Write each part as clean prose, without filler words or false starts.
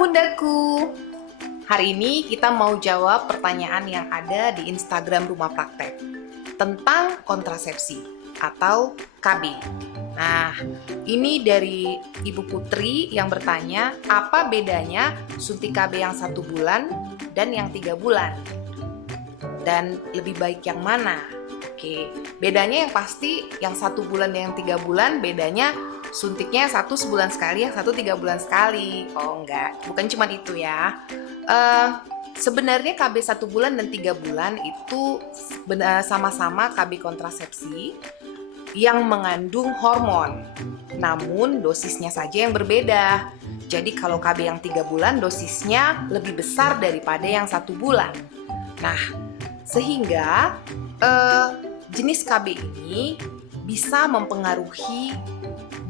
Bundaku, hari ini kita mau jawab pertanyaan yang ada di Instagram Rumah Praktek tentang kontrasepsi atau KB. Nah, ini dari Ibu Putri yang bertanya, apa bedanya suntik KB yang 1 bulan dan yang 3 bulan? Dan lebih baik yang mana? Oke, bedanya yang pasti yang 1 bulan dan yang 3 bulan bedanya suntiknya 1 sebulan sekali, yang 1 3 bulan sekali. Oh enggak, bukan cuma itu ya. Sebenarnya KB 1 bulan dan 3 bulan itu sama-sama KB kontrasepsi yang mengandung hormon. Namun dosisnya saja yang berbeda. Jadi kalau KB yang 3 bulan dosisnya lebih besar daripada yang 1 bulan. Nah, sehingga jenis KB ini bisa mempengaruhi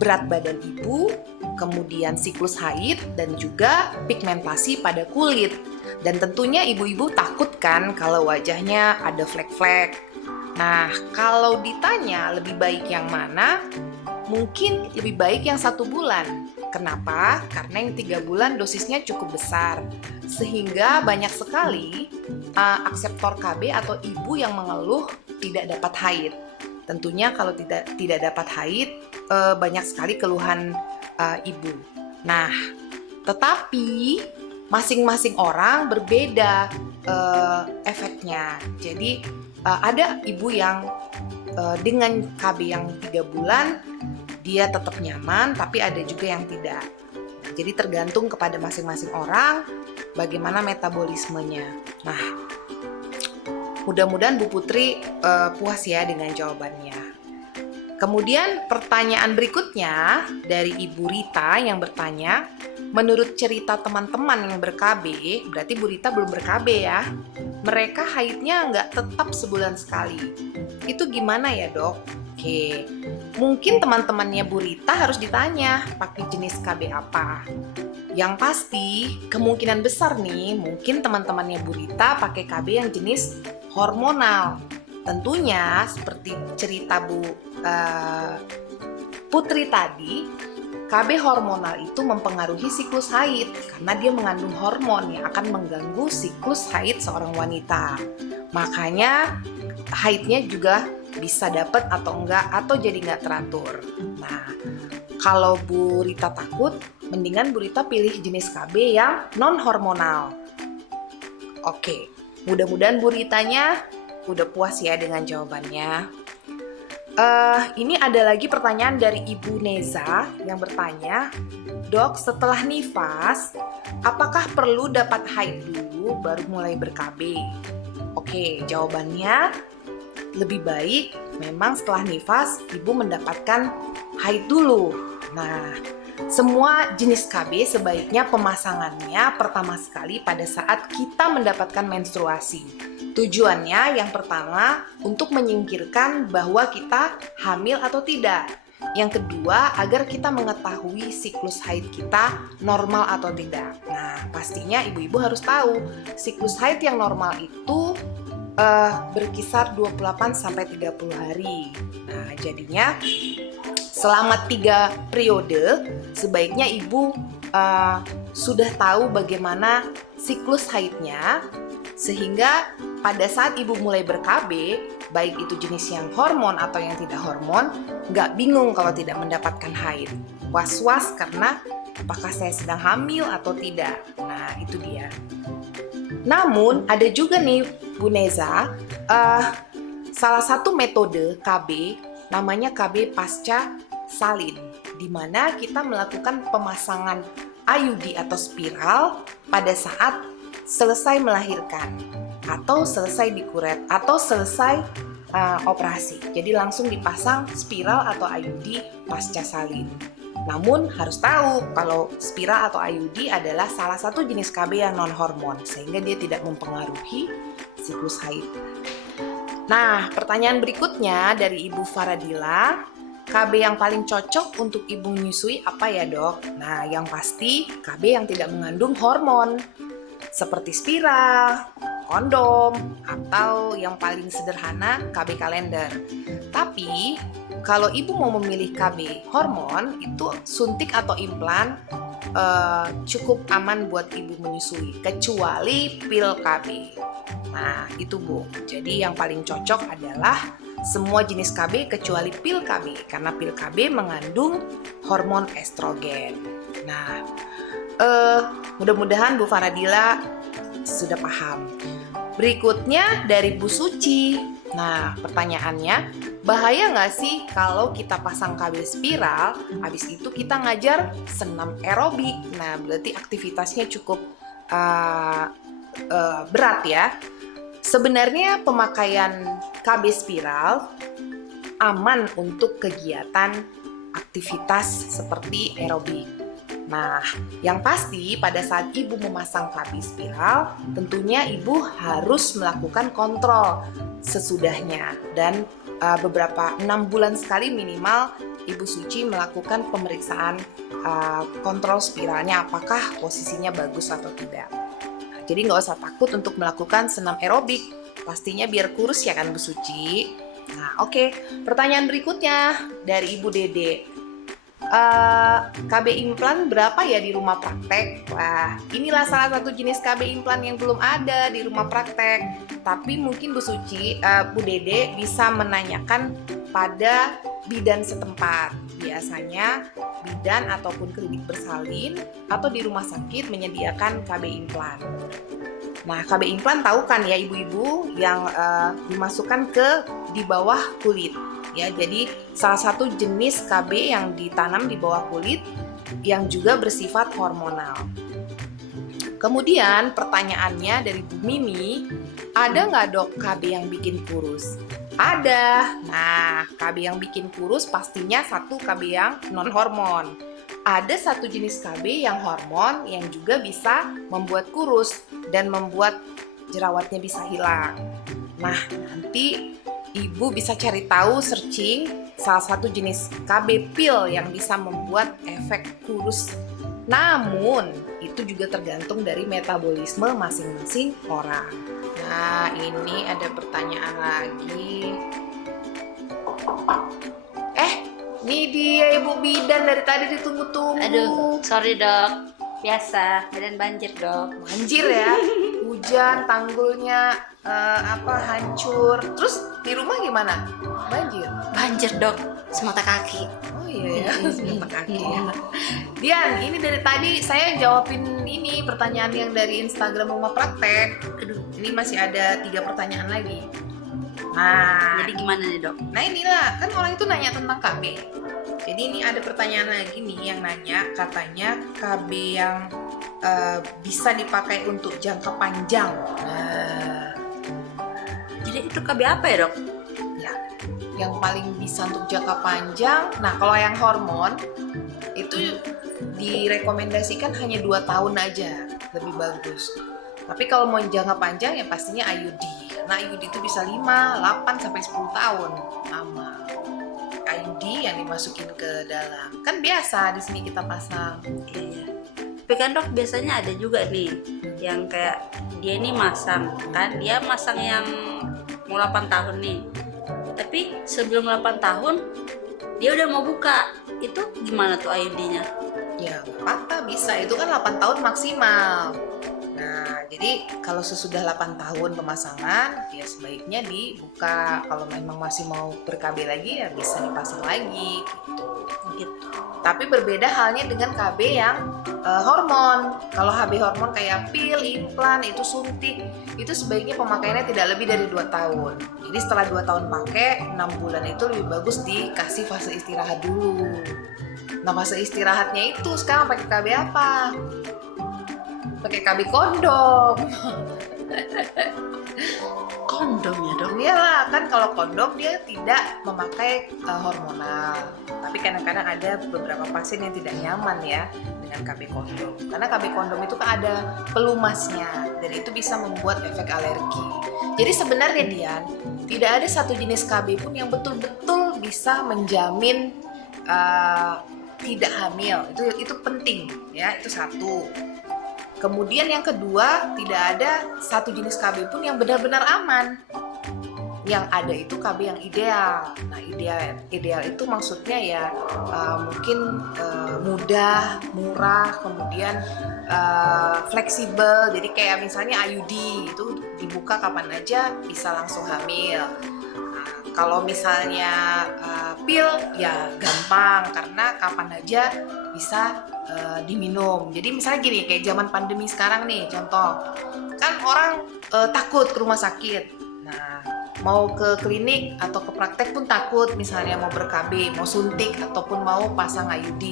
berat badan ibu, kemudian siklus haid, dan juga pigmentasi pada kulit. Dan tentunya ibu-ibu takut kan kalau wajahnya ada flek-flek. Nah, kalau ditanya lebih baik yang mana, mungkin lebih baik yang 1 bulan. Kenapa? Karena yang 3 bulan dosisnya cukup besar. Sehingga banyak sekali akseptor KB atau ibu yang mengeluh tidak dapat haid. Tentunya kalau tidak dapat haid, banyak sekali keluhan ibu. Nah, tetapi masing-masing orang berbeda efeknya. Jadi ada ibu yang dengan KB yang 3 bulan dia tetap nyaman, tapi ada juga yang tidak. Jadi tergantung kepada masing-masing orang bagaimana metabolismenya. Nah, mudah-mudahan Bu Putri puas ya dengan jawabannya. Kemudian pertanyaan berikutnya dari Ibu Rita yang bertanya, menurut cerita teman-teman yang ber-KB, berarti Bu Rita belum ber-KB ya, mereka haidnya nggak tetap sebulan sekali. Itu gimana ya dok? Oke, mungkin teman-temannya Bu Rita harus ditanya pakai jenis KB apa. Yang pasti kemungkinan besar nih mungkin teman-temannya Bu Rita pakai KB yang jenis hormonal. Tentunya seperti cerita Bu Putri tadi, KB hormonal itu mempengaruhi siklus haid karena dia mengandung hormon yang akan mengganggu siklus haid seorang wanita. Makanya haidnya juga bisa dapat atau enggak, atau jadi enggak teratur. Nah, kalau Bu Rita takut, mendingan Bu Rita pilih jenis KB yang non-hormonal. Oke, mudah-mudahan Bu Ritanya udah puas ya dengan jawabannya. Ini ada lagi pertanyaan dari Ibu Neza yang bertanya, dok, setelah nifas, apakah perlu dapat haid dulu baru mulai ber-KB? Oke, jawabannya lebih baik memang setelah nifas ibu mendapatkan haid dulu. Nah, semua jenis KB sebaiknya pemasangannya pertama sekali pada saat kita mendapatkan menstruasi. Tujuannya yang pertama untuk menyingkirkan bahwa kita hamil atau tidak. Yang kedua agar kita mengetahui siklus haid kita normal atau tidak. Nah, pastinya ibu-ibu harus tahu siklus haid yang normal itu berkisar 28 sampai 30 hari. Nah, jadinya selama 3 periode sebaiknya ibu sudah tahu bagaimana siklus haidnya, sehingga pada saat ibu mulai ber-KB, baik itu jenis yang hormon atau yang tidak hormon, nggak bingung kalau tidak mendapatkan haid. Was-was karena apakah saya sedang hamil atau tidak. Nah, itu dia. Namun ada juga nih Bu Neza, salah satu metode KB namanya KB pasca salin, di mana kita melakukan pemasangan IUD atau spiral pada saat selesai melahirkan atau selesai dikuret atau selesai operasi. Jadi langsung dipasang spiral atau IUD pasca salin. Namun harus tahu kalau spiral atau IUD adalah salah satu jenis KB yang non-hormon, sehingga dia tidak mempengaruhi siklus haid. Nah, pertanyaan berikutnya dari Ibu Faradila, KB yang paling cocok untuk ibu menyusui apa ya dok? Nah, yang pasti KB yang tidak mengandung hormon, seperti spiral, kondom, atau yang paling sederhana KB kalender. Tapi kalau ibu mau memilih KB hormon, itu suntik atau implan cukup aman buat ibu menyusui, kecuali pil KB. Nah, itu Bu. Jadi yang paling cocok adalah semua jenis KB kecuali pil KB, karena pil KB mengandung hormon estrogen. Nah, mudah-mudahan Bu Faradila sudah paham. Berikutnya dari Bu Suci. Nah, pertanyaannya, bahaya nggak sih kalau kita pasang KB spiral, habis itu kita ngajar senam aerobik? Nah, berarti aktivitasnya cukup berat ya. Sebenarnya pemakaian KB spiral aman untuk kegiatan aktivitas seperti aerobik. Nah, yang pasti pada saat ibu memasang KB spiral, tentunya ibu harus melakukan kontrol sesudahnya, dan beberapa 6 bulan sekali minimal Ibu Suci melakukan pemeriksaan kontrol spiralnya, apakah posisinya bagus atau tidak. Nah, jadi nggak usah takut untuk melakukan senam aerobik, pastinya biar kurus ya kan Bu Suci. Nah, oke. Pertanyaan berikutnya dari Ibu Dede. KB implan berapa ya di rumah praktek? Wah, inilah salah satu jenis KB implan yang belum ada di rumah praktek. Tapi mungkin Bu Suci, Bu Dede bisa menanyakan pada bidan setempat. Biasanya bidan ataupun klinik bersalin atau di rumah sakit menyediakan KB implan. Nah, KB implan tahu kan ya ibu-ibu, yang dimasukkan di bawah kulit. Ya, jadi salah satu jenis KB yang ditanam di bawah kulit yang juga bersifat hormonal. Kemudian pertanyaannya dari Bu Mimi, ada nggak dok KB yang bikin kurus? Ada. Nah, KB yang bikin kurus pastinya satu KB yang non hormon. Ada satu jenis KB yang hormon yang juga bisa membuat kurus dan membuat jerawatnya bisa hilang. Nah, nanti ibu bisa cari tahu, searching salah satu jenis KB pil yang bisa membuat efek kurus. Namun, itu juga tergantung dari metabolisme masing-masing orang. Nah, ini ada pertanyaan lagi. Ini dia Ibu Bidan, dari tadi ditunggu-tunggu. Aduh, sorry dok. Biasa, badan banjir dok. Banjir ya, hujan, tanggulnya hancur. Terus di rumah gimana? Banjir? Banjir dok, semata kaki. Oh iya ya, semata kaki ya. Dian, ini dari tadi saya jawabin ini pertanyaan yang dari Instagram Rumah Praktek. Aduh, ini masih ada 3 pertanyaan lagi. Nah, Jadi gimana nih dok? nah inilah, kan orang itu nanya tentang KB. Jadi ini ada pertanyaan lagi nih yang nanya, katanya KB yang bisa dipakai untuk jangka panjang. Nah, Jadi itu KB apa ya dok? ya, yang paling bisa untuk jangka panjang. Nah, kalau yang hormon itu direkomendasikan hanya 2 tahun aja, lebih bagus. Tapi kalau mau jangka panjang ya pastinya IUD. Karena IUD itu bisa 5, 8 sampai 10 tahun lama. IUD yang dimasukin ke dalam. Kan biasa di sini kita pasang. Iya. Tapi kan dok biasanya ada juga nih yang kayak dia ini masang kan, dia masang yang mau 8 tahun nih. Tapi sebelum 8 tahun dia udah mau buka. Itu gimana tuh IUD-nya? Ya, nggak apa-apa, bisa. Itu kan 8 tahun maksimal. Nah, jadi kalau sesudah 8 tahun pemasangan, ya sebaiknya dibuka. Kalau memang masih mau ber-KB lagi, ya bisa dipasang lagi gitu. Tapi berbeda halnya dengan KB yang hormon. Kalau HB hormon kayak pil, implan, itu suntik, itu sebaiknya pemakaiannya tidak lebih dari 2 tahun. Jadi setelah 2 tahun pakai, 6 bulan itu lebih bagus dikasih fase istirahat dulu. Nah, fase istirahatnya itu sekarang pakai KB apa? Pakai KB kondom. Kondom ya dok? Iyalah, kan kalau kondom dia tidak memakai hormonal. Tapi kadang-kadang ada beberapa pasien yang tidak nyaman ya dengan KB kondom. Karena KB kondom itu kan ada pelumasnya dan itu bisa membuat efek alergi. Jadi sebenarnya Dian, tidak ada satu jenis KB pun yang betul-betul bisa menjamin tidak hamil. Itu penting ya, itu satu. Kemudian yang kedua, tidak ada satu jenis KB pun yang benar-benar aman. Yang ada itu KB yang ideal. Nah, ideal itu maksudnya ya mungkin mudah, murah, kemudian fleksibel. Jadi kayak misalnya IUD itu dibuka kapan aja bisa langsung hamil. Kalau misalnya pil ya gampang karena kapan aja bisa diminum. Jadi misalnya gini, kayak zaman pandemi sekarang nih, contoh kan orang takut ke rumah sakit. Nah, mau ke klinik atau ke praktek pun takut, misalnya mau ber-KB, mau suntik ataupun mau pasang IUD.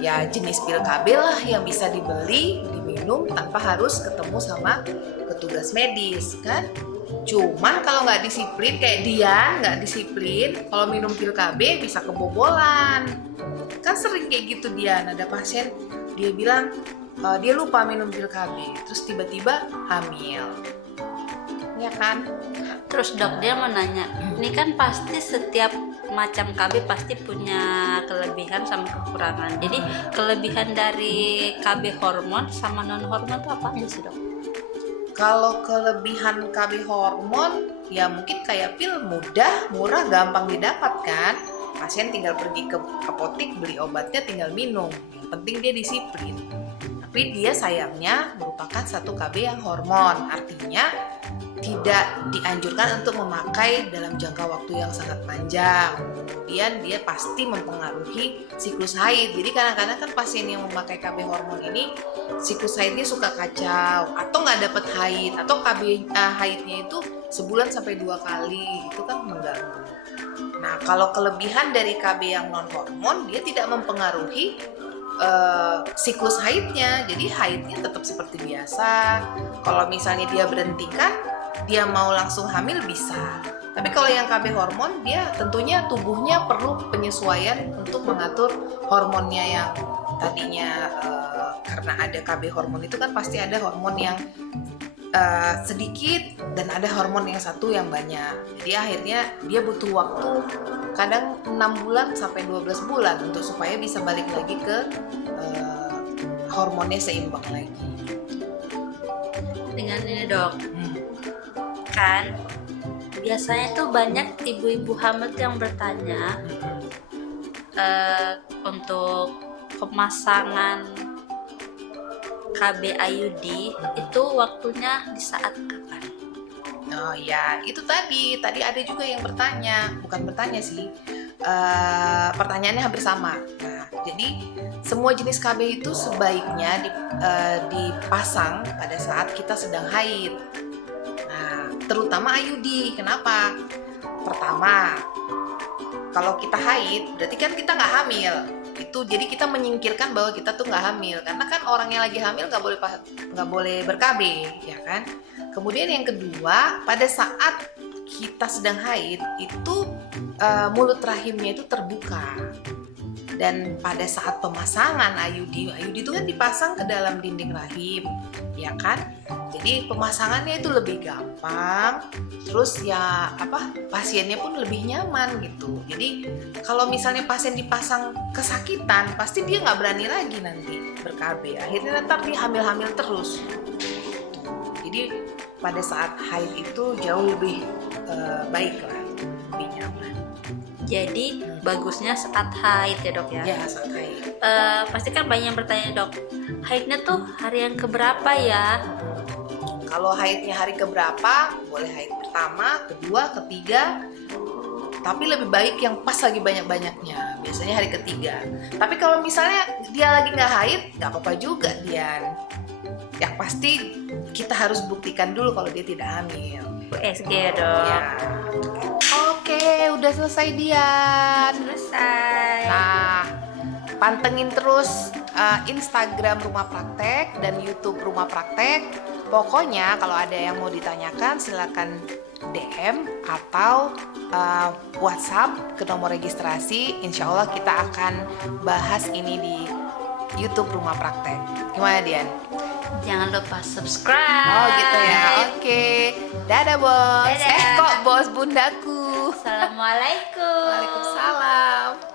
Ya jenis pil KB lah yang bisa dibeli, diminum tanpa harus ketemu sama petugas medis kan. Cuman kalau nggak disiplin kayak dia nggak disiplin, kalau minum pil KB bisa kebobolan. Kan sering kayak gitu dia. Ada pasien dia bilang dia lupa minum pil KB, terus tiba-tiba hamil. Ya kan? Terus dok, dia mau nanya, ini kan pasti setiap macam KB pasti punya kelebihan sama kekurangan. Jadi kelebihan dari KB hormon sama non hormon itu apa aja sih dok? Kalau kelebihan KB hormon ya mungkin kayak pil mudah, murah, gampang didapatkan. Pasien tinggal pergi ke apotek beli obatnya tinggal minum. Yang penting dia disiplin. Tapi dia sayangnya merupakan satu KB yang hormon. Artinya tidak dianjurkan untuk memakai dalam jangka waktu yang sangat panjang. Kemudian dia pasti mempengaruhi siklus haid. Jadi kadang-kadang kan pasien yang memakai KB hormon ini siklus haidnya suka kacau atau nggak dapat haid atau KB haidnya itu sebulan sampai 2 kali, itu kan mengganggu. Nah, kalau kelebihan dari KB yang non hormon, dia tidak mempengaruhi siklus haidnya, jadi haidnya tetap seperti biasa. Kalau misalnya dia berhentikan, dia mau langsung hamil bisa. Tapi kalau yang KB hormon, dia tentunya tubuhnya perlu penyesuaian untuk mengatur hormonnya yang tadinya karena ada KB hormon itu kan pasti ada hormon yang sedikit dan ada hormon yang satu yang banyak. Jadi akhirnya dia butuh waktu kadang 6 bulan sampai 12 bulan untuk supaya bisa balik lagi ke hormonnya seimbang lagi. Dengan ini dok, kan biasanya tuh banyak ibu-ibu hamil yang bertanya untuk pemasangan KB IUD itu waktunya di saat kapan? Oh ya, itu tadi ada juga yang bertanya, bukan bertanya sih, pertanyaannya hampir sama. Nah, jadi semua jenis KB itu sebaiknya dipasang pada saat kita sedang haid. Nah, terutama IUD. Kenapa? Pertama, kalau kita haid, berarti kan kita nggak hamil. Itu jadi kita menyingkirkan bahwa kita tuh nggak hamil, karena kan orang yang lagi hamil nggak boleh ber-KB, ya kan. Kemudian yang kedua, pada saat kita sedang haid itu mulut rahimnya itu terbuka, dan pada saat pemasangan IUD itu kan dipasang ke dalam dinding rahim, ya kan. Jadi pemasangannya itu lebih gampang, terus ya pasiennya pun lebih nyaman gitu. Jadi kalau misalnya pasien dipasang kesakitan, pasti dia nggak berani lagi nanti ber-KB. Akhirnya nanti dia hamil-hamil terus. Jadi pada saat haid itu jauh lebih baik lah, lebih nyaman. Jadi bagusnya saat haid ya dok ya? Ya, saat haid. Pasti kan banyak yang bertanya dok, haidnya tuh hari yang keberapa ya? Kalau haidnya hari keberapa, boleh haid pertama, kedua, ketiga. Tapi lebih baik yang pas lagi banyak-banyaknya, biasanya hari ketiga. Tapi kalau misalnya dia lagi nggak haid, nggak apa-apa juga Dian. Yang pasti kita harus buktikan dulu kalau dia tidak hamil. USG ya dok? Ya. Oke, udah selesai Dian. Selesai. Nah, pantengin terus Instagram Rumah Praktek dan YouTube Rumah Praktek. Pokoknya kalau ada yang mau ditanyakan silakan DM atau WhatsApp ke nomor registrasi. Insya Allah kita akan bahas ini di YouTube Rumah Praktek. Gimana Dian? Jangan lupa subscribe. Oh gitu ya. Oke. Dadah bos. Dadah. Kok bos bundaku. Assalamualaikum. Waalaikumsalam.